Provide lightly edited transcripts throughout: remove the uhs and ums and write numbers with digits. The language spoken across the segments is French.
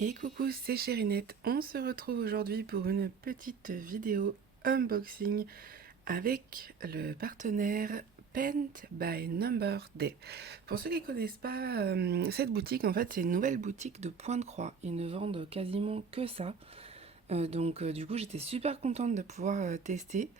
Et coucou, c'est Chérinette. On se retrouve aujourd'hui pour une petite vidéo unboxing avec le partenaire Paint by Number Day. Pour ceux qui ne connaissent pas cette boutique, en fait, c'est une nouvelle boutique de Pointe-Croix. Ils ne vendent quasiment que ça. Du coup, j'étais super contente de pouvoir tester.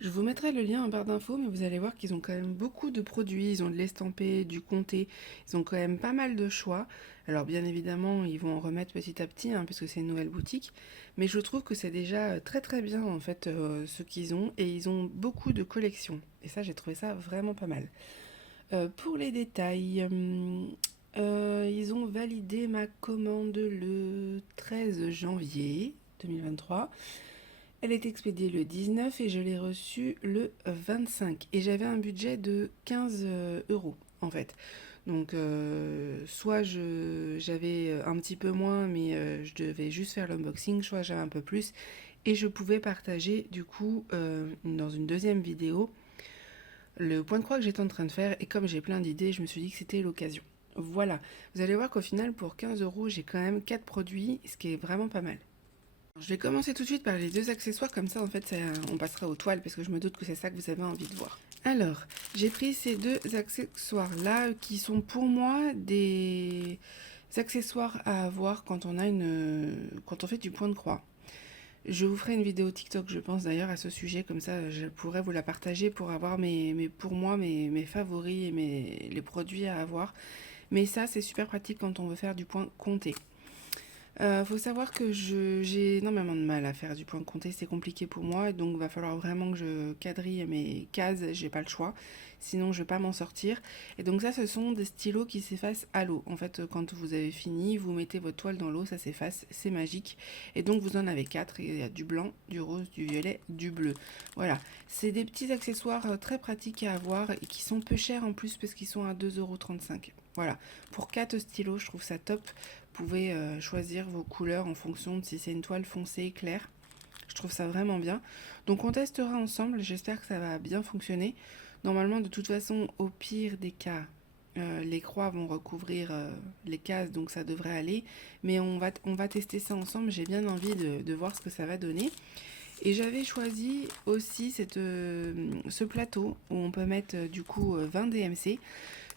Je vous mettrai le lien en barre d'infos, mais vous allez voir qu'ils ont quand même beaucoup de produits. Ils ont de l'estampé, du comté, ils ont quand même pas mal de choix. Alors bien évidemment, ils vont en remettre petit à petit, puisque c'est une nouvelle boutique. Mais je trouve que c'est déjà très très bien en fait ce qu'ils ont. Et ils ont beaucoup de collections. Et ça, j'ai trouvé ça vraiment pas mal. Pour les détails, ils ont validé ma commande le 13 janvier 2023. Elle est expédiée le 19 et je l'ai reçue le 25. Et j'avais un budget de 15 euros en fait. Soit j'avais un petit peu moins, mais je devais juste faire l'unboxing, soit j'avais un peu plus. Et je pouvais partager du coup dans une deuxième vidéo le point de croix que j'étais en train de faire. Et comme j'ai plein d'idées, je me suis dit que c'était l'occasion. Voilà, vous allez voir qu'au final pour 15 euros j'ai quand même 4 produits, ce qui est vraiment pas mal. Je vais commencer tout de suite par les deux accessoires, comme ça en fait on passera aux toiles parce que je me doute que c'est ça que vous avez envie de voir. Alors, j'ai pris ces deux accessoires là qui sont pour moi des accessoires à avoir quand quand on fait du point de croix. Je vous ferai une vidéo TikTok, je pense d'ailleurs à ce sujet, comme ça je pourrais vous la partager pour avoir pour moi mes favoris et les produits à avoir. Mais ça c'est super pratique quand on veut faire du point compté. Faut savoir que j'ai énormément de mal à faire du point de comté, c'est compliqué pour moi, et donc va falloir vraiment que je quadrille mes cases, j'ai pas le choix, sinon je vais pas m'en sortir. Et donc ça, ce sont des stylos qui s'effacent à l'eau. En fait, quand vous avez fini, vous mettez votre toile dans l'eau, ça s'efface, c'est magique. Et donc vous en avez 4, il y a du blanc, du rose, du violet, du bleu. Voilà, c'est des petits accessoires très pratiques à avoir et qui sont peu chers en plus parce qu'ils sont à 2,35 €. Voilà, pour 4 stylos, je trouve ça top. Vous pouvez choisir vos couleurs en fonction de si c'est une toile foncée, claire. Je trouve ça vraiment bien. Donc on testera ensemble, j'espère que ça va bien fonctionner. Normalement, de toute façon, au pire des cas, les croix vont recouvrir les cases, donc ça devrait aller. Mais on va tester ça ensemble, j'ai bien envie de voir ce que ça va donner. Et j'avais choisi aussi ce plateau où on peut mettre du coup 20 DMC.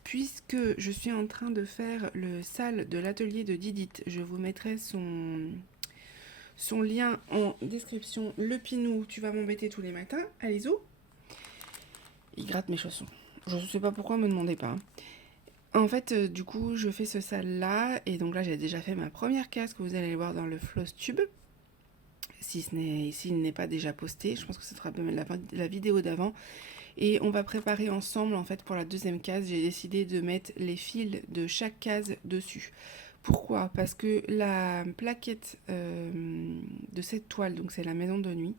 Puisque je suis en train de faire le salle de l'atelier de Didit, je vous mettrai son lien en description. Le Pinou, tu vas m'embêter tous les matins. Allez-y. Il gratte mes chaussons. Je ne sais pas pourquoi, me demandez pas. En fait, du coup, je fais ce salle-là. Et donc là, j'ai déjà fait ma première case que vous allez voir dans le Floss Tube. S'il n'est pas déjà posté, je pense que ce sera la vidéo d'avant. Et on va préparer ensemble, en fait, pour la deuxième case, j'ai décidé de mettre les fils de chaque case dessus. Pourquoi? Parce que la plaquette de cette toile, donc c'est la maison de nuit,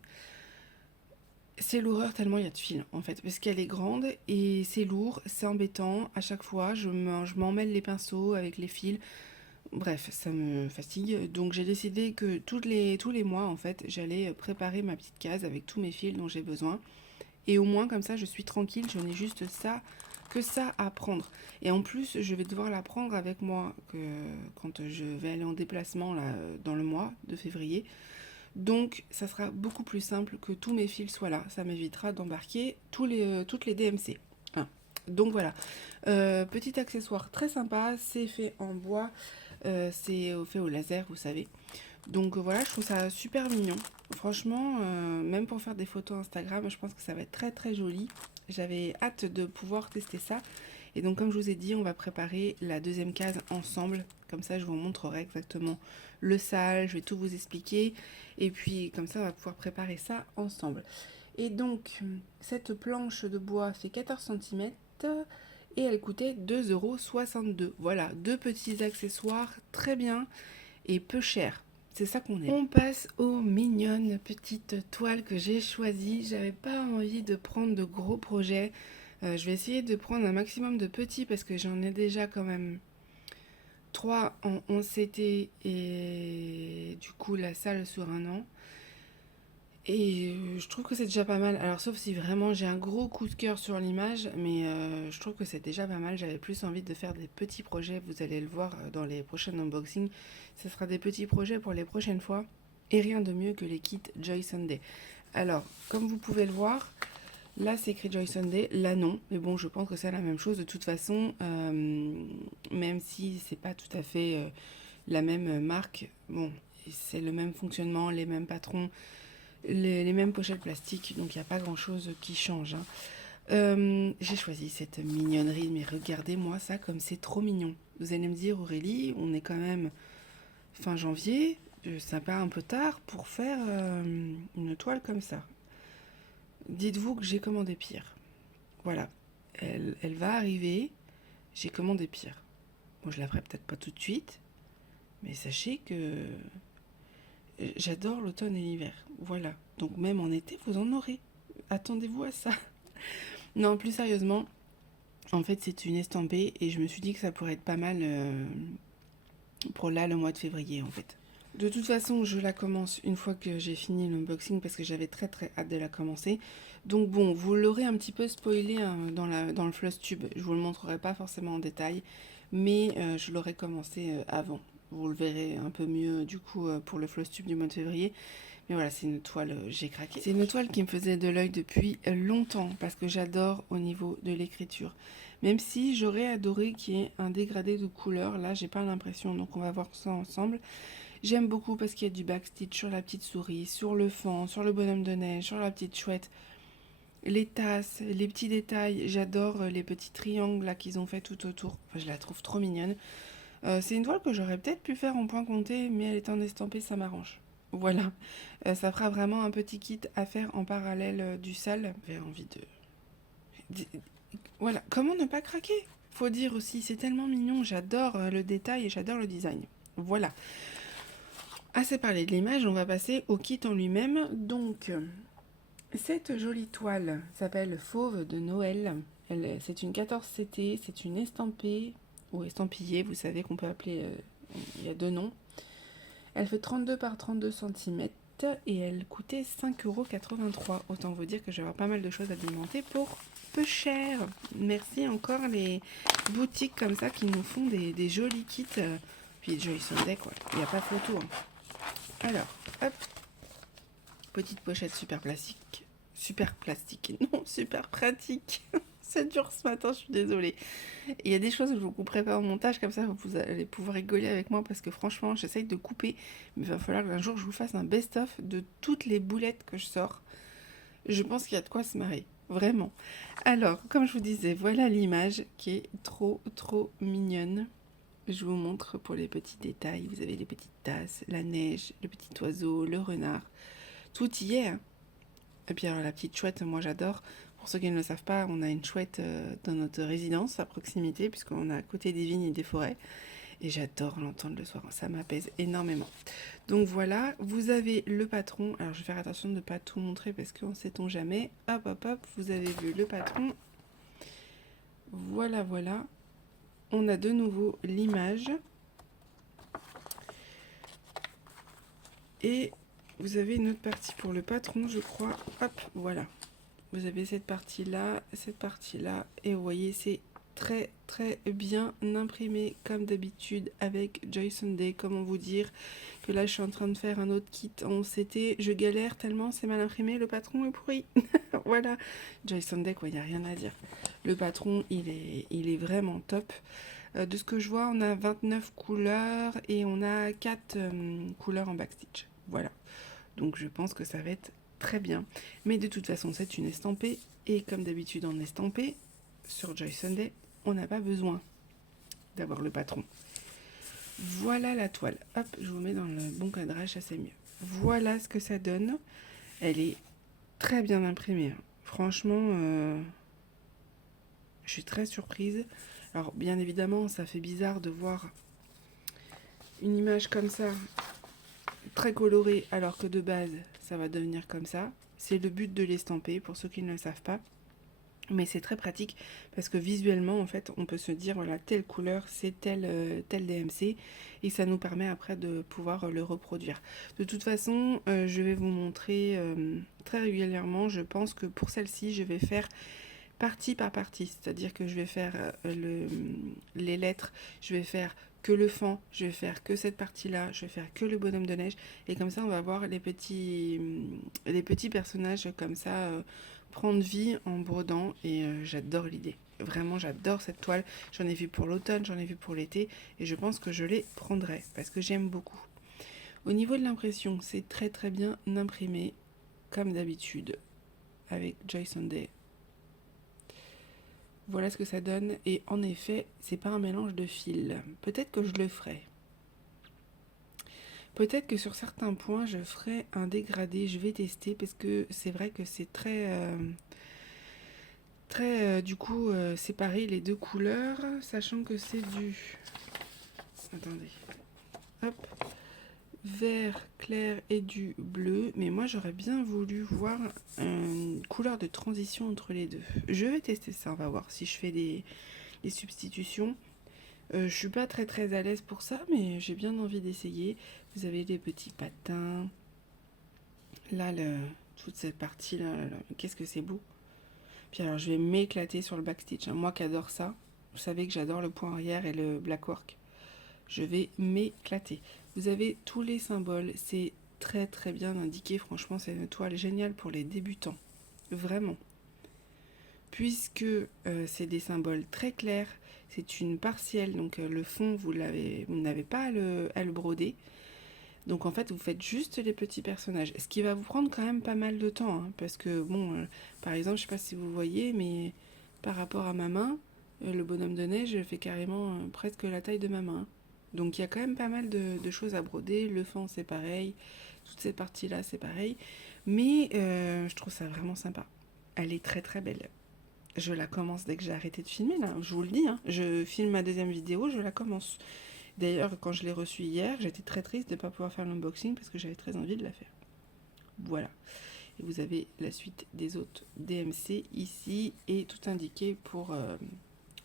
c'est l'horreur tellement il y a de fils, en fait, parce qu'elle est grande et c'est lourd, c'est embêtant. À chaque fois, je m'emmêle les pinceaux avec les fils. Bref, ça me fatigue. Donc j'ai décidé que tous les mois, en fait, j'allais préparer ma petite case avec tous mes fils dont j'ai besoin. Et au moins, comme ça, je suis tranquille, je n'ai juste ça à prendre. Et en plus, je vais devoir la prendre avec moi quand je vais aller en déplacement là, dans le mois de février. Donc, ça sera beaucoup plus simple que tous mes fils soient là. Ça m'évitera d'embarquer toutes les DMC. Hein. Donc voilà, petit accessoire très sympa, c'est fait en bois, c'est fait au laser, vous savez. Donc voilà, je trouve ça super mignon. Franchement, même pour faire des photos Instagram, je pense que ça va être très très joli. J'avais hâte de pouvoir tester ça. Et donc comme je vous ai dit, on va préparer la deuxième case ensemble. Comme ça, je vous montrerai exactement le salle, je vais tout vous expliquer. Et puis comme ça, on va pouvoir préparer ça ensemble. Et donc, cette planche de bois fait 14 cm et elle coûtait 2,62 €. Voilà, deux petits accessoires très bien et peu chers. C'est ça qu'on aime. On passe aux mignonnes petites toiles que j'ai choisies. J'avais pas envie de prendre de gros projets. Je vais essayer de prendre un maximum de petits parce que j'en ai déjà quand même 3 en 11 CT et du coup la salle sur un an. Et je trouve que c'est déjà pas mal. Alors sauf si vraiment j'ai un gros coup de cœur sur l'image, mais je trouve que c'est déjà pas mal. J'avais plus envie de faire des petits projets, vous allez le voir dans les prochains unboxings. Ce sera des petits projets pour les prochaines fois. Et rien de mieux que les kits Joy Sunday. Alors, comme vous pouvez le voir, là c'est écrit Joy Sunday, là non. Mais bon, je pense que c'est la même chose de toute façon, même si c'est pas tout à fait la même marque. Bon, c'est le même fonctionnement, les mêmes patrons, les mêmes pochettes plastiques, donc il n'y a pas grand chose qui change, hein. J'ai choisi cette mignonnerie, mais regardez-moi ça comme c'est trop mignon. Vous allez me dire, Aurélie, on est quand même fin janvier, ça part un peu tard pour faire une toile comme ça. Dites-vous que j'ai commandé pire. Voilà, elle va arriver, j'ai commandé pire. Bon, je la ferai peut-être pas tout de suite, mais sachez que j'adore l'automne et l'hiver. Voilà, donc même en été, vous en aurez. Attendez-vous à ça. Non, plus sérieusement, en fait, c'est une estampée et je me suis dit que ça pourrait être pas mal pour là, le mois de février, en fait. De toute façon, je la commence une fois que j'ai fini l'unboxing parce que j'avais très très hâte de la commencer. Donc bon, vous l'aurez un petit peu spoilé hein, dans le floss tube. Je vous le montrerai pas forcément en détail, mais je l'aurai commencé avant. Vous le verrez un peu mieux du coup pour le floss tube du mois de février. Mais voilà, c'est une toile, j'ai craqué. C'est une toile qui me faisait de l'œil depuis longtemps parce que j'adore au niveau de l'écriture. Même si j'aurais adoré qu'il y ait un dégradé de couleur, là j'ai pas l'impression, donc on va voir ça ensemble. J'aime beaucoup parce qu'il y a du backstitch sur la petite souris, sur le fond, sur le bonhomme de neige, sur la petite chouette. Les tasses, les petits détails, j'adore les petits triangles là qu'ils ont fait tout autour. Enfin, je la trouve trop mignonne. C'est une toile que j'aurais peut-être pu faire en point compté, mais elle est en estampée, ça m'arrange. Voilà, ça fera vraiment un petit kit à faire en parallèle du sale. J'ai envie de... Voilà, comment ne pas craquer? Faut dire aussi, c'est tellement mignon, j'adore le détail et j'adore le design. Voilà. Assez parlé de l'image, on va passer au kit en lui-même. Donc, cette jolie toile s'appelle Fauve de Noël. C'est une 14CT, c'est une estampée ou estampillée, vous savez qu'on peut appeler, il y a deux noms. Elle fait 32 par 32 cm et elle coûtait 5,83 €. Autant vous dire que je vais avoir pas mal de choses à démonter pour peu cher. Merci encore les boutiques comme ça qui nous font des jolis kits. Puis Joy Sunday quoi, il n'y a pas photo. Hein. Alors, hop, petite pochette super plastique. Super plastique, non, super pratique. C'est dur ce matin, je suis désolée. Il y a des choses que je vous couperai pas au montage, comme ça vous allez pouvoir rigoler avec moi parce que franchement, j'essaye de couper, mais il va falloir qu'un jour je vous fasse un best-of de toutes les boulettes que je sors. Je pense qu'il y a de quoi se marrer, vraiment. Alors, comme je vous disais, voilà l'image qui est trop trop mignonne. Je vous montre pour les petits détails. Vous avez les petites tasses, la neige, le petit oiseau, le renard. Tout y est. Hein. Et puis alors la petite chouette, moi j'adore. Pour ceux qui ne le savent pas, on a une chouette dans notre résidence à proximité, puisqu'on a à côté des vignes et des forêts. Et j'adore l'entendre le soir, ça m'apaise énormément. Donc voilà, vous avez le patron. Alors je vais faire attention de ne pas tout montrer parce qu'on ne sait-on jamais. Hop, hop, hop, vous avez vu le patron. Voilà, voilà. On a de nouveau l'image. Et vous avez une autre partie pour le patron, je crois. Hop, voilà. Vous avez cette partie-là, et vous voyez, c'est très très bien imprimé comme d'habitude avec Joy Sunday. Comment vous dire que là je suis en train de faire un autre kit en CT, je galère tellement c'est mal imprimé, le patron est pourri. Voilà, Joy Sunday quoi, il n'y a rien à dire. Le patron il est vraiment top. De ce que je vois, on a 29 couleurs et on a 4 couleurs en backstitch. Voilà, donc je pense que ça va être très bien. Mais de toute façon, c'est une estampée. Et comme d'habitude en estampée, sur Joy Sunday, on n'a pas besoin d'avoir le patron. Voilà la toile. Hop, je vous mets dans le bon cadrage, ça c'est mieux. Voilà ce que ça donne. Elle est très bien imprimée. Franchement, je suis très surprise. Alors, bien évidemment, ça fait bizarre de voir une image comme ça, très colorée, alors que de base, ça va devenir comme ça. C'est le but de l'estamper, pour ceux qui ne le savent pas. Mais c'est très pratique parce que visuellement, en fait, on peut se dire, voilà, telle couleur, c'est tel DMC. Et ça nous permet après de pouvoir le reproduire. De toute façon, je vais vous montrer très régulièrement. Je pense que pour celle-ci, je vais faire partie par partie. C'est-à-dire que je vais faire les lettres, je vais faire que le fond, je vais faire que cette partie-là, je vais faire que le bonhomme de neige. Et comme ça, on va voir les petits personnages comme ça prendre vie en brodant. Et j'adore l'idée. Vraiment, j'adore cette toile. J'en ai vu pour l'automne, j'en ai vu pour l'été. Et je pense que je les prendrai parce que j'aime beaucoup. Au niveau de l'impression, c'est très très bien imprimé, comme d'habitude, avec Joy Sunday. Voilà ce que ça donne. Et en effet, c'est pas un mélange de fils. Peut-être que je le ferai. Peut-être que sur certains points, je ferai un dégradé. Je vais tester parce que c'est vrai que c'est très du coup, séparer les deux couleurs, sachant que c'est du... Attendez. Hop. Vert clair et du bleu. Mais moi, j'aurais bien voulu voir une couleur de transition entre les deux. Je vais tester ça. On va voir si je fais des substitutions. Je suis pas très à l'aise pour ça, mais j'ai bien envie d'essayer. Vous avez les petits patins. Là, toute cette partie-là, qu'est-ce que c'est beau. Puis alors, je vais m'éclater sur le backstitch. Hein. Moi qui adore ça, vous savez que j'adore le point arrière et le black work. Je vais m'éclater. Vous avez tous les symboles. C'est très bien indiqué. Franchement, c'est une toile géniale pour les débutants. Vraiment. Puisque c'est des symboles très clairs, c'est une partielle, donc le fond, vous n'avez pas à le broder. Donc en fait, vous faites juste les petits personnages, ce qui va vous prendre quand même pas mal de temps, hein, parce que bon, par exemple, je sais pas si vous voyez, mais par rapport à ma main, le bonhomme de neige fait carrément presque la taille de ma main. Donc il y a quand même pas mal de choses à broder, le fond c'est pareil, toute cette partie-là c'est pareil, mais je trouve ça vraiment sympa. Elle est très belle. Je la commence dès que j'ai arrêté de filmer, là, je vous le dis. Hein. Je filme ma deuxième vidéo, je la commence. D'ailleurs, quand je l'ai reçue hier, j'étais très triste de ne pas pouvoir faire l'unboxing parce que j'avais très envie de la faire. Voilà. Et vous avez la suite des autres DMC ici et tout indiqué pour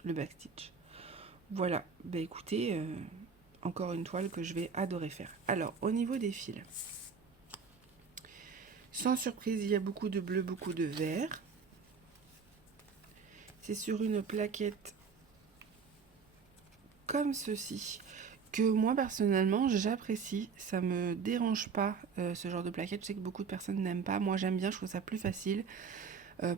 le backstitch. Voilà. Bah écoutez, encore une toile que je vais adorer faire. Alors, au niveau des fils, sans surprise, il y a beaucoup de bleu, beaucoup de vert. C'est sur une plaquette comme ceci que moi personnellement j'apprécie. Ça me dérange pas ce genre de plaquette. Je sais que beaucoup de personnes n'aiment pas. Moi j'aime bien, je trouve ça plus facile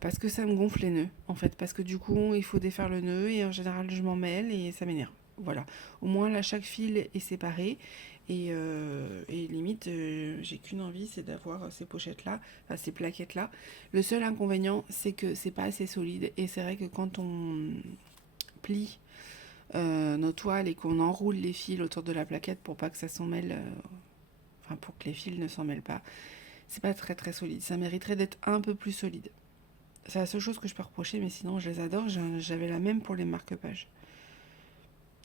parce que ça me gonfle les nœuds en fait. Parce que du coup il faut défaire le nœud et en général je m'en mêle et ça m'énerve. Voilà. Au moins là chaque fil est séparé et limite j'ai qu'une envie, c'est d'avoir ces pochettes là, enfin ces plaquettes là. Le seul inconvénient c'est que c'est pas assez solide et c'est vrai que quand on plie nos toiles et qu'on enroule les fils autour de la plaquette pour pas que ça s'en mêle, enfin pour que les fils ne s'en mêlent pas, c'est pas très solide. Ça mériterait d'être un peu plus solide. C'est la seule chose que je peux reprocher, mais sinon je les adore. J'avais la même pour les marque-pages.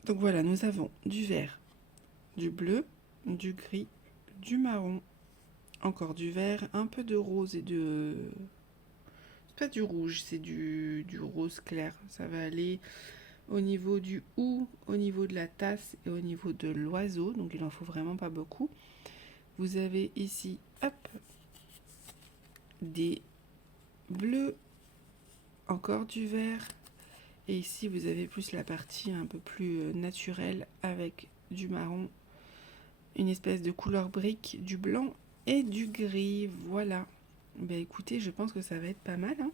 Donc voilà, nous avons du vert, du bleu, du gris, du marron, encore du vert, un peu de rose et de... C'est pas du rouge, c'est du rose clair. Ça va aller au niveau du hou, au niveau de la tasse et au niveau de l'oiseau. Donc il en faut vraiment pas beaucoup. Vous avez ici, hop, des bleus, encore du vert. Et ici, vous avez plus la partie un peu plus naturelle avec du marron, une espèce de couleur brique, du blanc et du gris. Voilà. Ben écoutez, je pense que ça va être pas mal. Hein.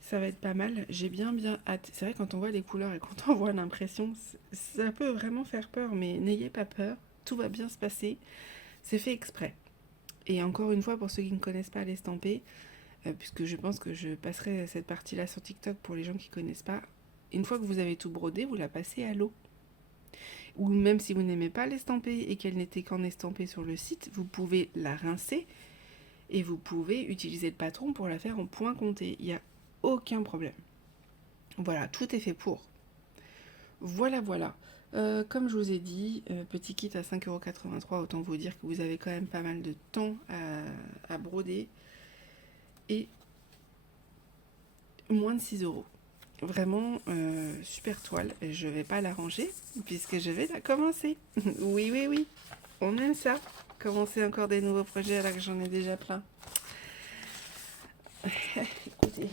Ça va être pas mal. J'ai bien hâte. C'est vrai, quand on voit les couleurs et quand on voit l'impression, ça peut vraiment faire peur. Mais n'ayez pas peur. Tout va bien se passer. C'est fait exprès. Et encore une fois, pour ceux qui ne connaissent pas l'estampé, puisque je pense que je passerai cette partie-là sur TikTok pour les gens qui ne connaissent pas, une fois que vous avez tout brodé, vous la passez à l'eau. Ou même si vous n'aimez pas l'estampé et qu'elle n'était qu'en estampé sur le site, vous pouvez la rincer et vous pouvez utiliser le patron pour la faire en point compté. Il n'y a aucun problème. Voilà, tout est fait pour. Voilà. Comme je vous ai dit, petit kit à 5,83 €, autant vous dire que vous avez quand même pas mal de temps à broder. Et moins de 6 euros. Vraiment super toile. Et je vais pas la ranger puisque je vais la commencer. Oui, oui, oui. On aime ça. Commencer encore des nouveaux projets alors que j'en ai déjà plein. Écoutez,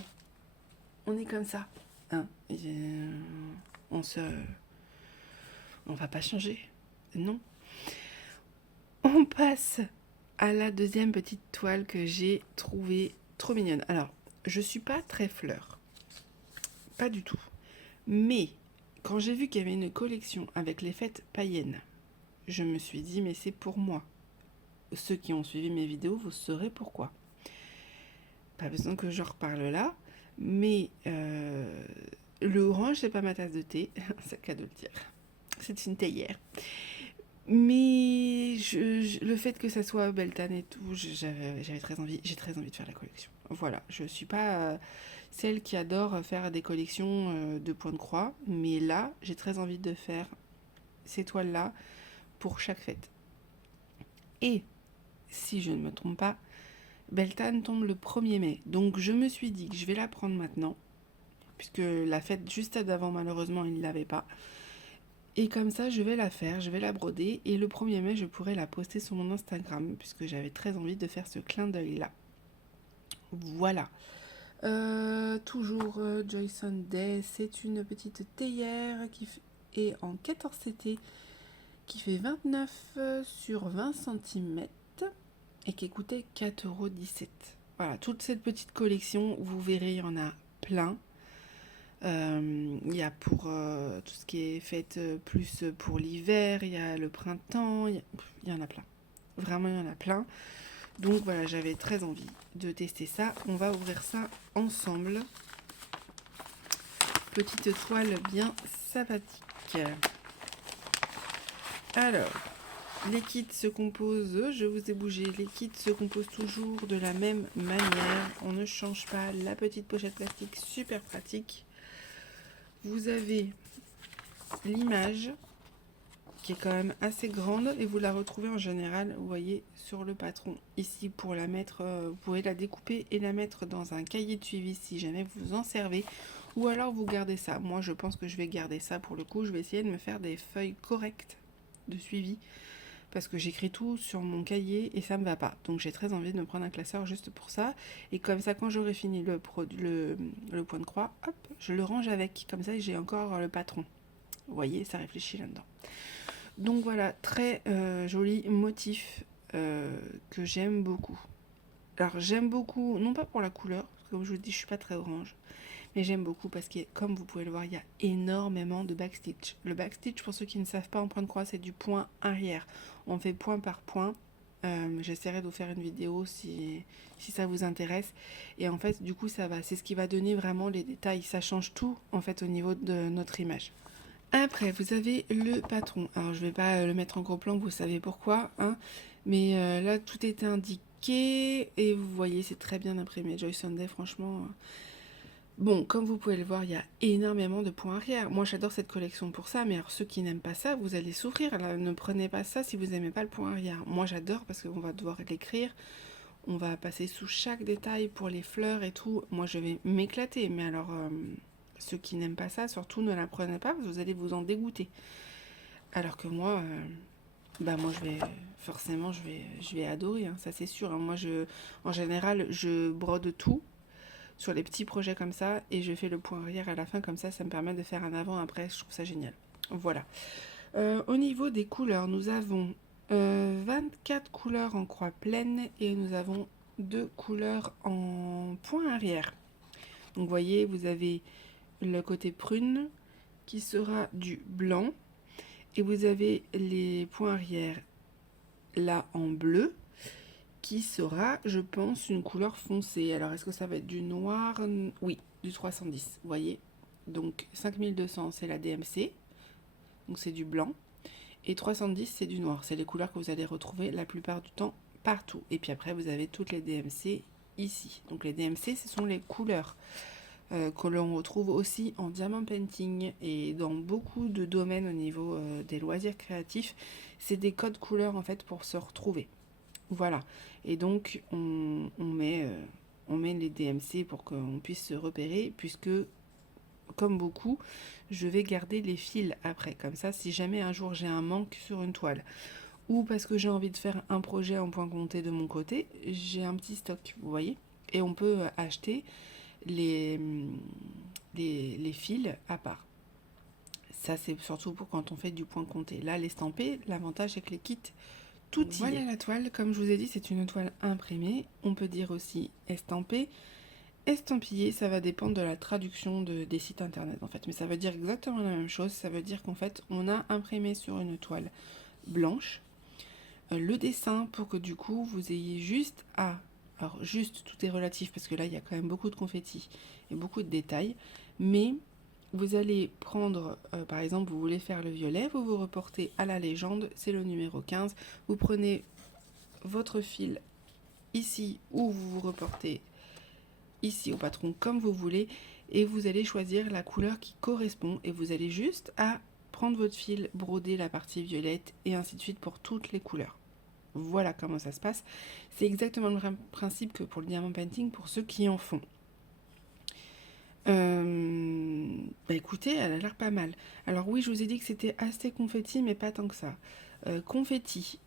on est comme ça. Hein, on va pas changer. Non. On passe à la deuxième petite toile que j'ai trouvée trop mignonne. Alors, je suis pas très fleur. Pas du tout. Mais, quand j'ai vu qu'il y avait une collection avec les fêtes païennes, je me suis dit, mais c'est pour moi. Ceux qui ont suivi mes vidéos, vous saurez pourquoi. Pas besoin que je reparle là, mais le orange, c'est pas ma tasse de thé, c'est le cas de le dire. C'est une théière. Mais le fait que ça soit Beltane et tout, j'ai très envie de faire la collection. Voilà, je suis pas celle qui adore faire des collections de points de croix, mais là, j'ai très envie de faire ces toiles-là pour chaque fête. Et, si je ne me trompe pas, Beltane tombe le 1er mai. Donc je me suis dit que je vais la prendre maintenant, puisque la fête juste d'avant, malheureusement, il ne l'avait pas. Et comme ça, je vais la faire, je vais la broder, et le 1er mai, je pourrai la poster sur mon Instagram, puisque j'avais très envie de faire ce clin d'œil-là. Voilà. Toujours Joy Sunday, c'est une petite théière qui est en 14 CT, qui fait 29 sur 20 cm, et qui coûtait 4,17 €. Voilà, toute cette petite collection, vous verrez, il y en a plein. Il y a pour tout ce qui est fête plus pour l'hiver, il y a le printemps, il y en a plein. Vraiment, il y en a plein. Donc voilà, j'avais très envie de tester ça. On va ouvrir ça ensemble. Petite toile bien sympathique. Alors, les kits se composent, je vous ai bougé, les kits se composent toujours de la même manière. On ne change pas. La petite pochette plastique, super pratique. Vous avez l'image qui est quand même assez grande et vous la retrouvez en général, vous voyez, sur le patron. Ici, pour la mettre, vous pouvez la découper et la mettre dans un cahier de suivi si jamais vous en servez. Ou alors vous gardez ça. Moi, je pense que je vais garder ça pour le coup. Je vais essayer de me faire des feuilles correctes de suivi parce que j'écris tout sur mon cahier et ça me va pas. Donc j'ai très envie de me prendre un classeur juste pour ça. Et comme ça, quand j'aurai fini le point de croix, hop, je le range avec. Comme ça, j'ai encore le patron. Vous voyez, ça réfléchit là-dedans. Donc voilà, très joli motif que j'aime beaucoup. Alors j'aime beaucoup, non pas pour la couleur, parce que comme je vous dis, je suis pas très orange, mais j'aime beaucoup parce que, comme vous pouvez le voir, il y a énormément de backstitch. Le backstitch, pour ceux qui ne savent pas en point de croix, c'est du point arrière. On fait point par point. J'essaierai de vous faire une vidéo si ça vous intéresse. Et en fait, du coup, c'est ce qui va donner vraiment les détails. Ça change tout, en fait, au niveau de notre image. Après, vous avez le patron. Alors, je vais pas le mettre en gros plan, vous savez pourquoi, hein. Mais là, tout est indiqué. Et vous voyez, c'est très bien imprimé. Joy Sunday, franchement. Bon, comme vous pouvez le voir, il y a énormément de points arrière. Moi, j'adore cette collection pour ça, mais alors ceux qui n'aiment pas ça, vous allez souffrir. Là, ne prenez pas ça si vous n'aimez pas le point arrière. Moi, j'adore parce qu'on va devoir l'écrire. On va passer sous chaque détail pour les fleurs et tout. Moi, je vais m'éclater. Mais alors, ceux qui n'aiment pas ça, surtout ne la prenez pas parce que vous allez vous en dégoûter. Alors que moi, moi, je vais adorer, hein, ça c'est sûr. Hein. Moi, en général, je brode tout sur les petits projets comme ça et je fais le point arrière à la fin comme ça me permet de faire un avant-après, je trouve ça génial. Voilà. Au niveau des couleurs, nous avons 24 couleurs en croix pleine et nous avons 2 couleurs en point arrière. Donc vous voyez, vous avez le côté prune qui sera du blanc et vous avez les points arrière là en bleu qui sera, je pense, une couleur foncée. Alors, est-ce que ça va être du noir? Oui, du 310, vous voyez. Donc, 5200, c'est la DMC, donc c'est du blanc. Et 310, c'est du noir. C'est les couleurs que vous allez retrouver la plupart du temps partout. Et puis après, vous avez toutes les DMC ici. Donc, les DMC, ce sont les couleurs que l'on retrouve aussi en diamant painting et dans beaucoup de domaines au niveau des loisirs créatifs. C'est des codes couleurs, en fait, pour se retrouver. Voilà, et donc on met on met les DMC pour qu'on puisse se repérer, puisque comme beaucoup, je vais garder les fils après. Comme ça, si jamais un jour j'ai un manque sur une toile, ou parce que j'ai envie de faire un projet en point compté de mon côté, j'ai un petit stock, vous voyez. Et on peut acheter les fils à part. Ça, c'est surtout pour quand on fait du point compté. Là, l'estampé, l'avantage, c'est que les kits, tout y est. Voilà la toile. Comme je vous ai dit, c'est une toile imprimée. On peut dire aussi estampée. Estampillé, ça va dépendre de la traduction des sites internet, en fait. Mais ça veut dire exactement la même chose. Ça veut dire qu'en fait, on a imprimé sur une toile blanche le dessin pour que du coup, vous ayez juste à... Alors, juste, tout est relatif parce que là, il y a quand même beaucoup de confettis et beaucoup de détails. Mais vous allez prendre, par exemple, vous voulez faire le violet, vous vous reportez à la légende, c'est le numéro 15. Vous prenez votre fil ici ou vous vous reportez ici au patron comme vous voulez et vous allez choisir la couleur qui correspond et vous allez juste à prendre votre fil, broder la partie violette et ainsi de suite pour toutes les couleurs. Voilà comment ça se passe. C'est exactement le même principe que pour le diamant painting pour ceux qui en font. Bah écoutez, elle a l'air pas mal. Alors oui, je vous ai dit que c'était assez confetti, mais pas tant que ça. Confetti.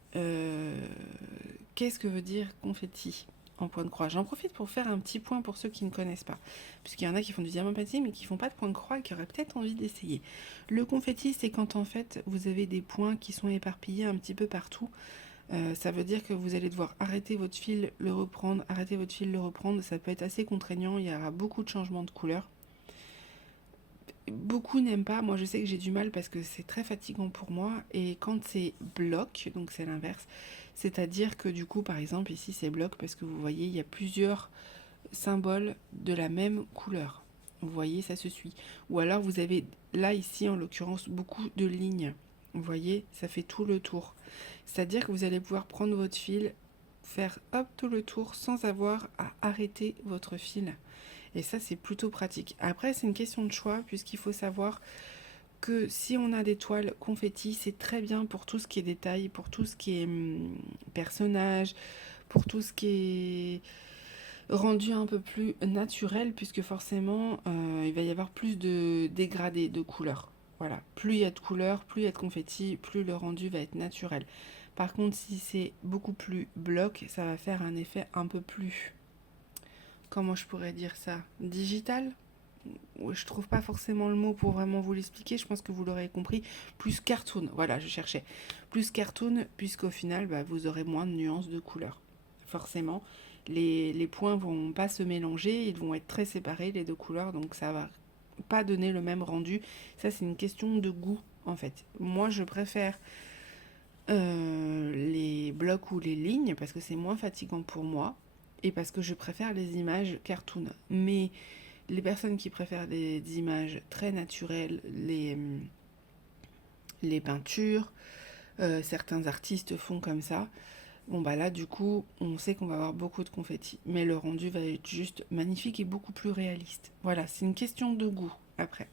Qu'est-ce que veut dire confetti en point de croix? J'en profite pour faire un petit point pour ceux qui ne connaissent pas. Puisqu'il y en a qui font du diamant painting, mais qui font pas de point de croix et qui auraient peut-être envie d'essayer. Le confetti, c'est quand en fait, vous avez des points qui sont éparpillés un petit peu partout. Ça veut dire que vous allez devoir arrêter votre fil, le reprendre, arrêter votre fil, le reprendre. Ça peut être assez contraignant, il y aura beaucoup de changements de couleur. Beaucoup n'aiment pas, moi je sais que j'ai du mal parce que c'est très fatigant pour moi. Et quand c'est bloc, donc c'est l'inverse, c'est-à-dire que du coup par exemple ici c'est bloc parce que vous voyez il y a plusieurs symboles de la même couleur. Vous voyez, ça se suit. Ou alors vous avez là ici en l'occurrence beaucoup de lignes. Vous voyez, ça fait tout le tour. C'est-à-dire que vous allez pouvoir prendre votre fil, faire hop tout le tour sans avoir à arrêter votre fil. Et ça, c'est plutôt pratique. Après, c'est une question de choix, puisqu'il faut savoir que si on a des toiles confetti, c'est très bien pour tout ce qui est détail, pour tout ce qui est personnage, pour tout ce qui est rendu un peu plus naturel, puisque forcément, il va y avoir plus de dégradés de couleurs. Voilà, plus il y a de couleurs, plus il y a de confetti, plus le rendu va être naturel. Par contre, si c'est beaucoup plus bloc, ça va faire un effet un peu plus... Comment je pourrais dire ça? Digital? Je trouve pas forcément le mot pour vraiment vous l'expliquer, je pense que vous l'aurez compris. Plus cartoon, voilà, je cherchais. Plus cartoon, puisqu'au final, bah, vous aurez moins de nuances de couleurs. Forcément, les points vont pas se mélanger, ils vont être très séparés, les deux couleurs, donc ça va pas donner le même rendu. Ça, c'est une question de goût, en fait. Moi, je préfère les blocs ou les lignes, parce que c'est moins fatigant pour moi, et parce que je préfère les images cartoon. Mais les personnes qui préfèrent des images très naturelles, les peintures, certains artistes font comme ça. Bon bah là du coup on sait qu'on va avoir beaucoup de confettis, mais le rendu va être juste magnifique et beaucoup plus réaliste. Voilà, c'est une question de goût après.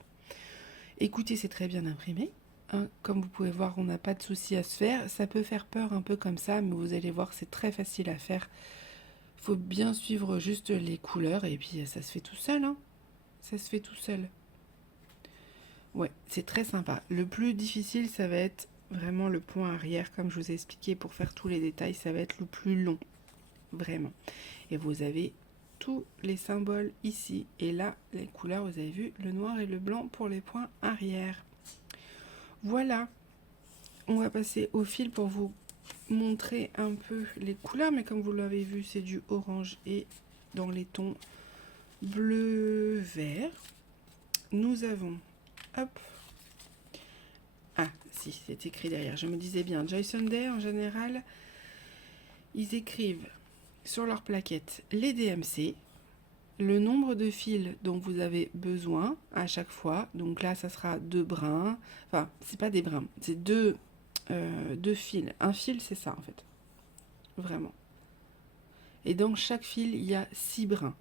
Écoutez, c'est très bien imprimé. Hein, comme vous pouvez voir, on n'a pas de souci à se faire. Ça peut faire peur un peu comme ça, mais vous allez voir, c'est très facile à faire. Faut bien suivre juste les couleurs et puis ça se fait tout seul. Hein. Ça se fait tout seul. Ouais, c'est très sympa. Le plus difficile, ça va être vraiment le point arrière, comme je vous ai expliqué, pour faire tous les détails, ça va être le plus long, vraiment. Et vous avez tous les symboles ici. Et là, les couleurs, vous avez vu, le noir et le blanc pour les points arrière. Voilà, on va passer au fil pour vous montrer un peu les couleurs, mais comme vous l'avez vu, c'est du orange et dans les tons bleu-vert. Nous avons, hop, ah, si, c'est écrit derrière. Je me disais bien, Joy Sunday, en général, ils écrivent sur leur plaquette les DMC, le nombre de fils dont vous avez besoin à chaque fois. Donc là, ça sera 2 brins. Enfin, c'est pas des brins, c'est deux fils. Un fil, c'est ça, en fait. Vraiment. Et dans chaque fil, il y a 6 brins.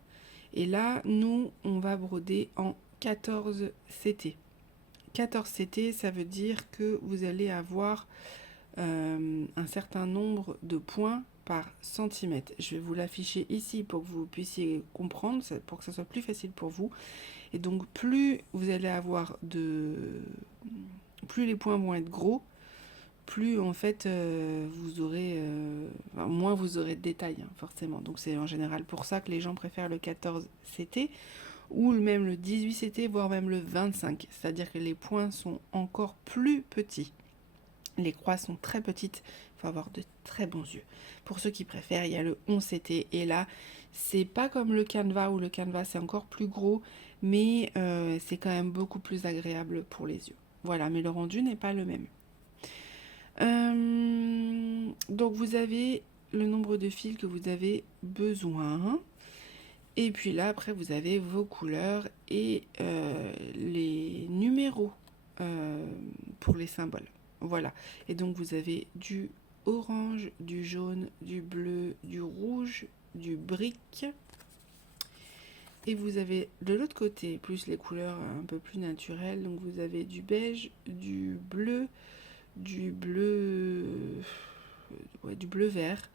Et là, nous, on va broder en 14 CT. 14 CT, ça veut dire que vous allez avoir un certain nombre de points par centimètre. Je vais vous l'afficher ici pour que vous puissiez comprendre, pour que ça soit plus facile pour vous. Et donc plus vous allez avoir plus les points vont être gros, plus en fait vous aurez moins vous aurez de détails, hein, forcément. Donc c'est en général pour ça que les gens préfèrent le 14 CT ou même le 18 CT, voire même le 25. C'est-à-dire que les points sont encore plus petits. Les croix sont très petites, il faut avoir de très bons yeux. Pour ceux qui préfèrent, il y a le 11 CT et là, c'est pas comme le canevas où le canevas c'est encore plus gros, mais c'est quand même beaucoup plus agréable pour les yeux. Voilà, mais le rendu n'est pas le même. Donc vous avez le nombre de fils que vous avez besoin. Et puis là, après, vous avez vos couleurs et les numéros pour les symboles. Voilà. Et donc vous avez du orange, du jaune, du bleu, du rouge, du brique. Et vous avez de l'autre côté, plus les couleurs un peu plus naturelles. Donc vous avez du beige, du bleu, du bleu vert,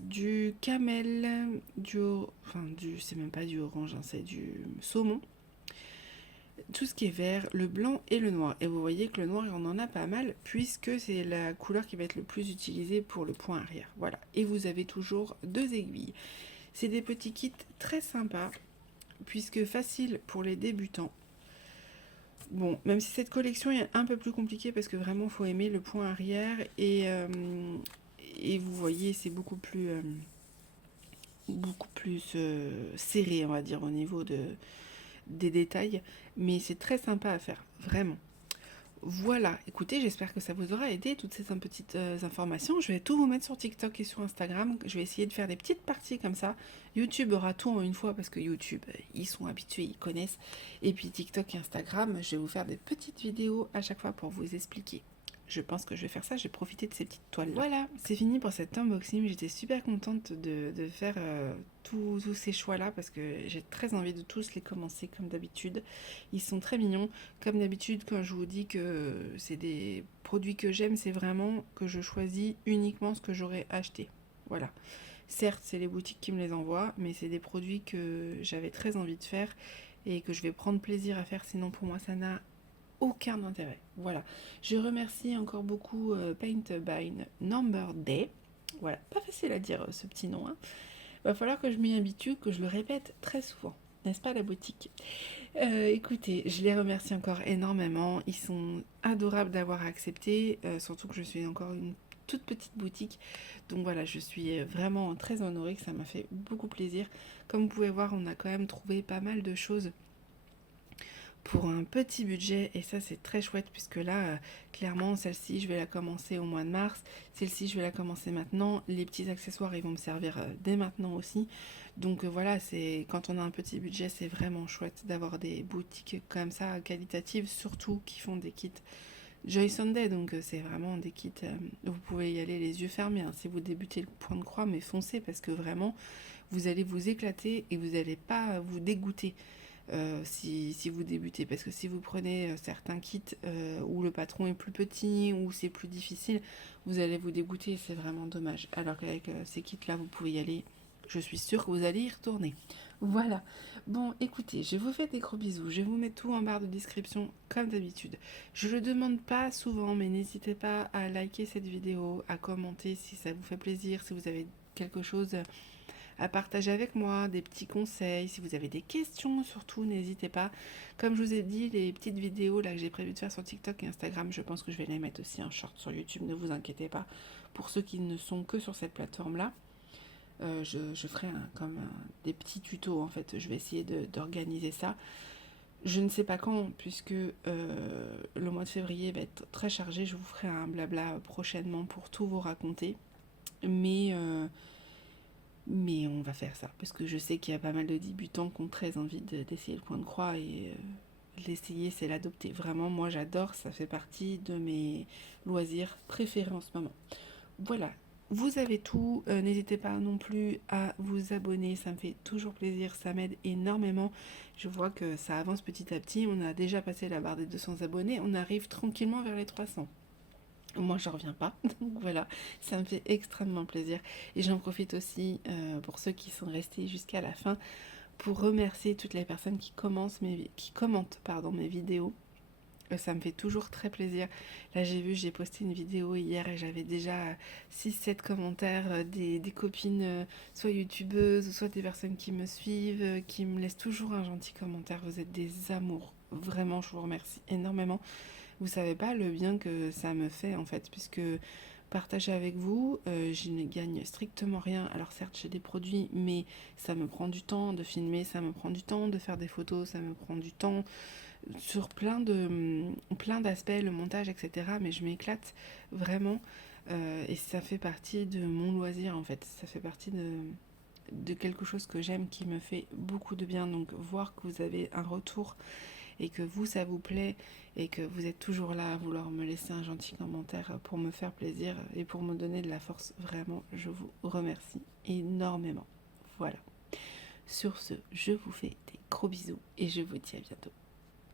du camel, c'est même pas du orange, hein, c'est du saumon. Tout ce qui est vert, le blanc et le noir. Et vous voyez que le noir, on en a pas mal, puisque c'est la couleur qui va être le plus utilisée pour le point arrière. Voilà. Et vous avez toujours 2 aiguilles. C'est des petits kits très sympas, puisque facile pour les débutants. Bon, même si cette collection est un peu plus compliquée, parce que vraiment, il faut aimer le point arrière. Et vous voyez, c'est beaucoup plus serré, on va dire, au niveau des détails. Mais c'est très sympa à faire, vraiment. Voilà, écoutez, j'espère que ça vous aura aidé, toutes ces petites informations. Je vais tout vous mettre sur TikTok et sur Instagram. Je vais essayer de faire des petites parties comme ça. YouTube aura tout en une fois parce que YouTube, ils sont habitués, ils connaissent. Et puis TikTok et Instagram, je vais vous faire des petites vidéos à chaque fois pour vous expliquer. Je pense que je vais faire ça, j'ai profité de ces petites toiles. Voilà, c'est fini pour cet unboxing. J'étais super contente de faire tous ces choix-là parce que j'ai très envie de tous les commencer comme d'habitude. Ils sont très mignons. Comme d'habitude, quand je vous dis que c'est des produits que j'aime, c'est vraiment que je choisis uniquement ce que j'aurais acheté. Voilà. Certes, c'est les boutiques qui me les envoient, mais c'est des produits que j'avais très envie de faire et que je vais prendre plaisir à faire, sinon pour moi ça n'a aucun intérêt. Voilà. Je remercie encore beaucoup Paint by Number Day. Voilà, pas facile à dire ce petit nom, hein. Va falloir que je m'y habitue, que je le répète très souvent. N'est-ce pas la boutique? Écoutez, je les remercie encore énormément. Ils sont adorables d'avoir accepté, surtout que je suis encore une toute petite boutique. Donc voilà, je suis vraiment très honorée, que ça m'a fait beaucoup plaisir. Comme vous pouvez voir, on a quand même trouvé pas mal de choses pour un petit budget et ça c'est très chouette puisque là clairement celle-ci je vais la commencer au mois de mars, celle-ci je vais la commencer maintenant, les petits accessoires ils vont me servir dès maintenant aussi, donc voilà, c'est quand on a un petit budget c'est vraiment chouette d'avoir des boutiques comme ça qualitatives, surtout qui font des kits Joy Sunday, donc c'est vraiment des kits vous pouvez y aller les yeux fermés, hein. Si vous débutez le point de croix, mais foncez parce que vraiment vous allez vous éclater et vous n'allez pas vous dégoûter si vous débutez, parce que si vous prenez certains kits où le patron est plus petit, ou c'est plus difficile, vous allez vous dégoûter et c'est vraiment dommage. Alors qu'avec ces kits là vous pouvez y aller, je suis sûre que vous allez y retourner. Voilà, bon écoutez, je vous fais des gros bisous, je vais vous mettre tout en barre de description comme d'habitude. Je le demande pas souvent, mais n'hésitez pas à liker cette vidéo, à commenter si ça vous fait plaisir, si vous avez quelque chose à partager avec moi, des petits conseils. Si vous avez des questions, surtout, n'hésitez pas. Comme je vous ai dit, les petites vidéos là que j'ai prévu de faire sur TikTok et Instagram, je pense que je vais les mettre aussi en short sur YouTube, ne vous inquiétez pas. Pour ceux qui ne sont que sur cette plateforme-là, je ferai des petits tutos, en fait. Je vais essayer d'organiser ça. Je ne sais pas quand, puisque le mois de février va être très chargé. Je vous ferai un blabla prochainement pour tout vous raconter. Mais on va faire ça, parce que je sais qu'il y a pas mal de débutants qui ont très envie d'essayer le point de croix, et l'essayer, c'est l'adopter. Vraiment, moi j'adore, ça fait partie de mes loisirs préférés en ce moment. Voilà, vous avez tout, n'hésitez pas non plus à vous abonner, ça me fait toujours plaisir, ça m'aide énormément. Je vois que ça avance petit à petit, on a déjà passé la barre des 200 abonnés, on arrive tranquillement vers les 300. Moi, je reviens pas. Donc voilà, ça me fait extrêmement plaisir. Et j'en profite aussi pour ceux qui sont restés jusqu'à la fin pour remercier toutes les personnes qui commentent mes vidéos. Ça me fait toujours très plaisir. Là, j'ai posté une vidéo hier et j'avais déjà 6-7 commentaires des copines, soit youtubeuses, ou soit des personnes qui me suivent, qui me laissent toujours un gentil commentaire. Vous êtes des amours. Vraiment, je vous remercie énormément. Vous savez pas le bien que ça me fait en fait, puisque partager avec vous, je ne gagne strictement rien. Alors certes, j'ai des produits, mais ça me prend du temps de filmer, ça me prend du temps de faire des photos, ça me prend du temps sur plein d'aspects, le montage, etc. Mais je m'éclate vraiment et ça fait partie de mon loisir en fait. Ça fait partie de quelque chose que j'aime, qui me fait beaucoup de bien. Donc voir que vous avez un retour et que vous, ça vous plaît et que vous êtes toujours là à vouloir me laisser un gentil commentaire pour me faire plaisir et pour me donner de la force, vraiment, je vous remercie énormément. Voilà. Sur ce, je vous fais des gros bisous et je vous dis à bientôt.